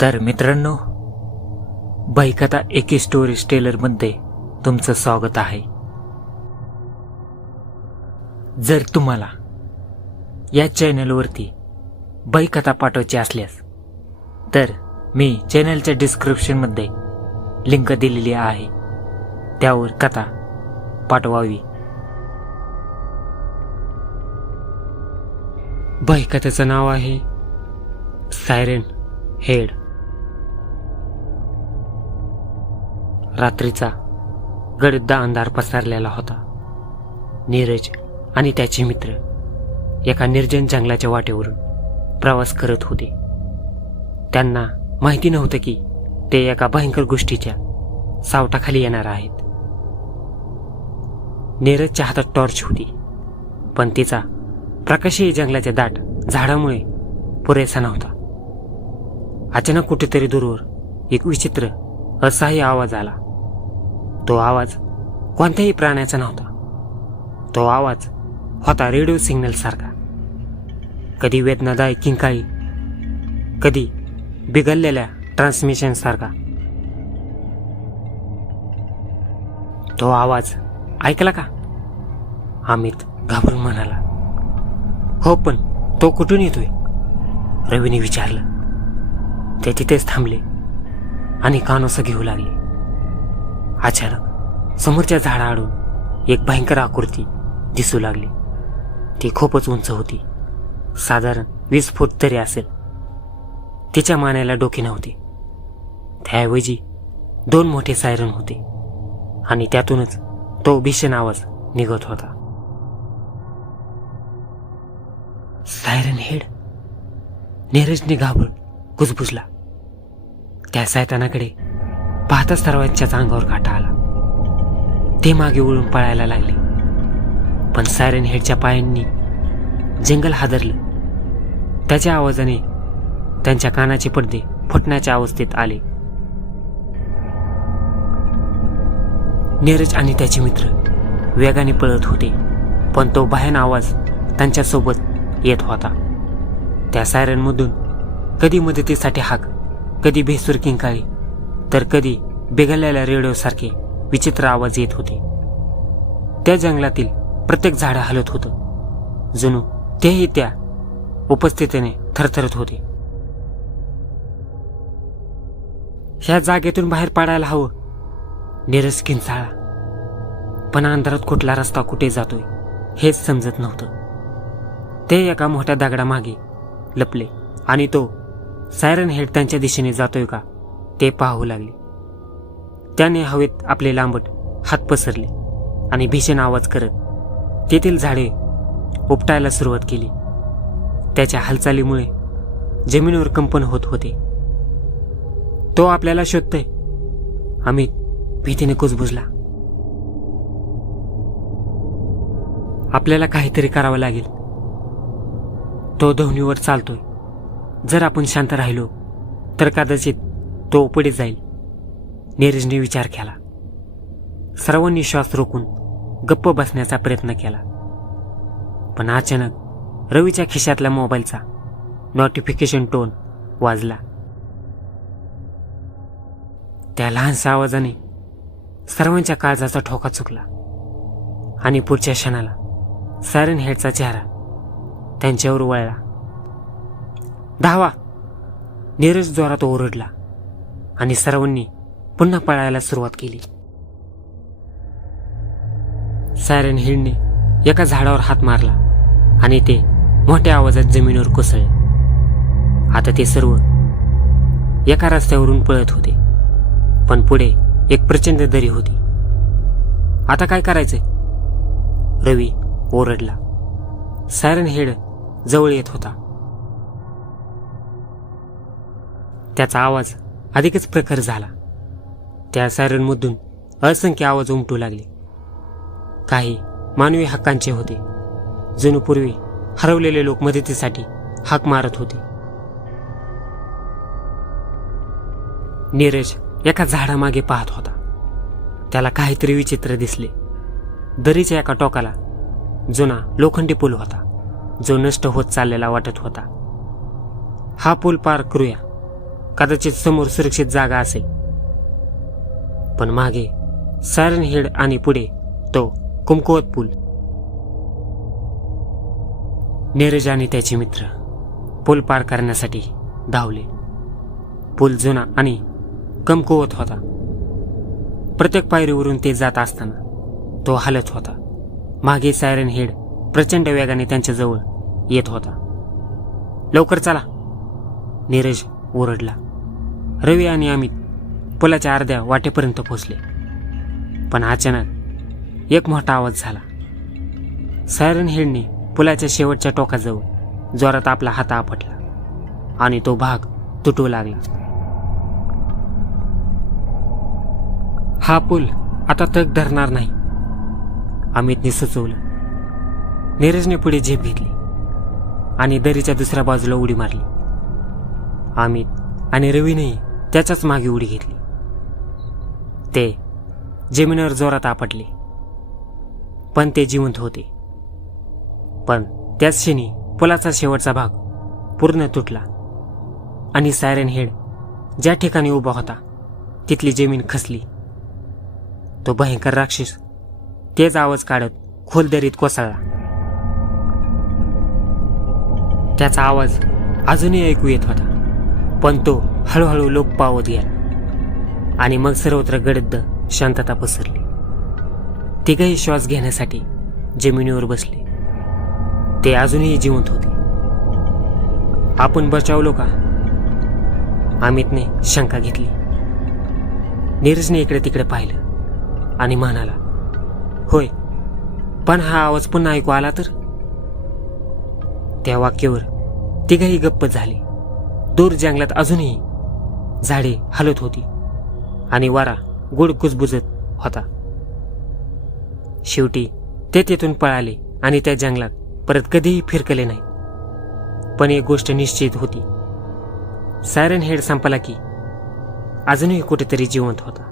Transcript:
तर मित्रांनो बाईकथा एके स्टोरीज टेलरमध्ये तुमचं स्वागत आहे. जर तुम्हाला या चॅनलवरती बाईकथा पाठवायची असल्यास तर मी चॅनलच्या डिस्क्रिप्शनमध्ये लिंक दिलेली आहे. त्यावर कथा पाठवावी. बाईकथेचं नाव आहे सायरन हेड. रात्रीचा गडद अंधार पसरलेला होता. नीरज आणि त्याचे मित्र एका निर्जन जंगलाच्या वाटेवरून प्रवास करत होते. त्यांना माहिती नव्हतं की ते एका भयंकर गोष्टीच्या सावटाखाली येणार आहेत. नीरजच्या हातात टॉर्च होती पण तिचा प्रकाशही जंगलाच्या दाट झाडामुळे पुरेसा नव्हता. अचानक कुठेतरी दूरवर एक विचित्र असाही आवाज आला. तो आवाज कोणत्याही प्राण्याचा नव्हता. तो आवाज होता रेडिओ सिग्नल सारखा कधी वेदनादायक किंकाळी कधी बिघडलेल्या ट्रान्समिशन सारखा तो आवाज ऐकला का? अमित घाबरून म्हणाला. हो पण तो कुठून येतोय? रवीने विचारलं. ते तिथेच थांबले आणि कानोसं घेऊ लागले. अचानक समोरच्या झाडाआडून एक भयंकर आकृती दिसू लागली. ती खूपच उंच होती. साधारण वीस फूट तरी असेल. तिच्या मानेला डोके नव्हते. त्याऐवजी दोन मोठे सायरन होते आणि त्यातूनच तो भीषण आवाज निघत होता. सायरन हेड नीरजने घाबरून कुजबुजला. त्या सायतानाकडे पाहताच सर्वांच्याच अंगावर काटा आला. ते मागे वळून पळायला लागले. पण सायरन हेडच्या पायांनी जंगल हादरलं. त्याच्या आवाजाने त्यांच्या कानाचे पडदे फुटण्याच्या अवस्थेत आले. नीरज आणि त्याचे मित्र वेगाने पळत होते पण तो भयान आवाज त्यांच्यासोबत येत होता. त्या सायरनमधून कधी मदतीसाठी हाक कधी भेसूर किंकाळी तर कधी बिघडलेल्या रेडिओसारखे विचित्र आवाज येत होते. त्या जंगलातील प्रत्येक झाड हलत होतं. जणू तेही त्या उपस्थितीने थरथरत होते. ह्या जागेतून बाहेर पाडायला हवं. निरस किंचाळा. पण अंधारात कुठला रस्ता कुठे जातोय हेच समजत नव्हतं. ते एका मोठ्या दगडामागे लपले आणि तो सायरन हेड त्यांच्या दिशेने जातोय का? ते पाहू लागले. त्याने हवेत आपले लांबट हात पसरले आणि भीषण आवाज करत तेथील झाडे उपटायला सुरुवात केली. त्याच्या हालचालीमुळे जमिनीवर कंपन होत होते. तो आपल्याला शोधतोय. अमित भीतीने कुजबुजला. आपल्याला काहीतरी करावं लागेल. तो धोनीवर चालतोय. जर आपण शांत राहिलो तर कदाचित तो पुढे जाईल. नीरजने विचार केला. सर्वांनी श्वास रोखून गप्प बसण्याचा प्रयत्न केला. पण अचानक रवीच्या खिशातल्या मोबाईलचा नोटिफिकेशन टोन वाजला. त्या लहानशा आवाजाने सर्वांच्या काळजाचा ठोका चुकला आणि पुढच्या क्षणाला सायरन हेडचा चेहरा त्यांच्यावर वळला. धावा! नीरज जोरात ओरडला. आणि सर्वांनी पुन्हा पळायला सुरुवात केली. सायरन हिडने एका झाडावर हात मारला आणि ते मोठ्या आवाजात जमिनीवर कोसळले. आता ते सर्व एका रस्त्यावरून पळत होते पण पुढे एक प्रचंड दरी होती. आता काय करायचंय? रवी ओरडला. सायरन हेड जवळ येत होता. त्याचा आवाज अधिकच प्रखर झाला. त्या सायरनमधून असंख्य आवाज उमटू लागले. काही मानवी हक्कांचे होते. जणूपूर्वी हरवलेले लोक मदतीसाठी हाक मारत होते. नीरज एका झाडामागे पाहत होता. त्याला काहीतरी विचित्र दिसले. दरीच्या एका टोकाला जुना लोखंडी पूल होता. जो नष्ट होत चाललेला वाटत होता. हा पूल पार करूया. कदाचित समोर सुरक्षित जागा असेल. पण मागे सायरन हेड आणि पुढे तो कुमकुवत पूल. नीरज आणि त्याचे मित्र पूल पार करण्यासाठी धावले. पूल जुना आणि कमकुवत होता. प्रत्येक पायरीवरून ते जात असताना तो हलत होता. मागे सायरन हेड प्रचंड वेगाने त्यांच्याजवळ येत होता. लवकर चला. नीरज ओरडला. रवी आणि अमित पुलाच्या अर्ध्या वाटेपर्यंत पोहोचले. पण अचानक एक मोठा आवाज झाला. सायरन हेडने पुलाच्या शेवटच्या टोकाजवळ जोरात आपला हात आपटला आणि तो भाग तुटू लागला. हा पूल आता तग धरणार नाही. अमितने सुचवलं. नीरजने पुढे झेप घेतली आणि दरीच्या दुसऱ्या बाजूला उडी मारली. अमित आणि रवीनेही त्याच्याच मागे उडी घेतली. ते जमिनीवर जोरात आपटले. पण ते जिवंत होते. पण त्याच क्षणी पुलाचा शेवटचा भाग पूर्ण तुटला आणि सायरन हेड ज्या ठिकाणी उभा होता तिथली जमीन खसली. तो भयंकर राक्षस तेच आवाज काढत खोल दरीत कोसळला. त्याचा आवाज अजूनही ऐकू येत होता. पण तो हळूहळू लोप पावत गेला. आणि मग सर्वत्र गडद शांतता पसरली. तिघही श्वास घेण्यासाठी जमिनीवर बसले. ते अजूनही जिवंत होते. आपण बचावलो का? अमितने शंका घेतली. नीरजने इकडे तिकडे पाहिलं आणि म्हणाला होय पण हा आवाज पुन्हा ऐकू आला तर? त्या वाक्यावर तिघही गप्प झाली. दूर जंगलात अजूनही झाडे हलत होती आणि वारा गुड कुजबुजत होता. शेवटी ते तेथून पळाले आणि त्या जंगलात परत कधीही फिरकले नाही. पण एक गोष्ट निश्चित होती. सायरन हेड संपला की अजूनही कुठेतरी जिवंत होता.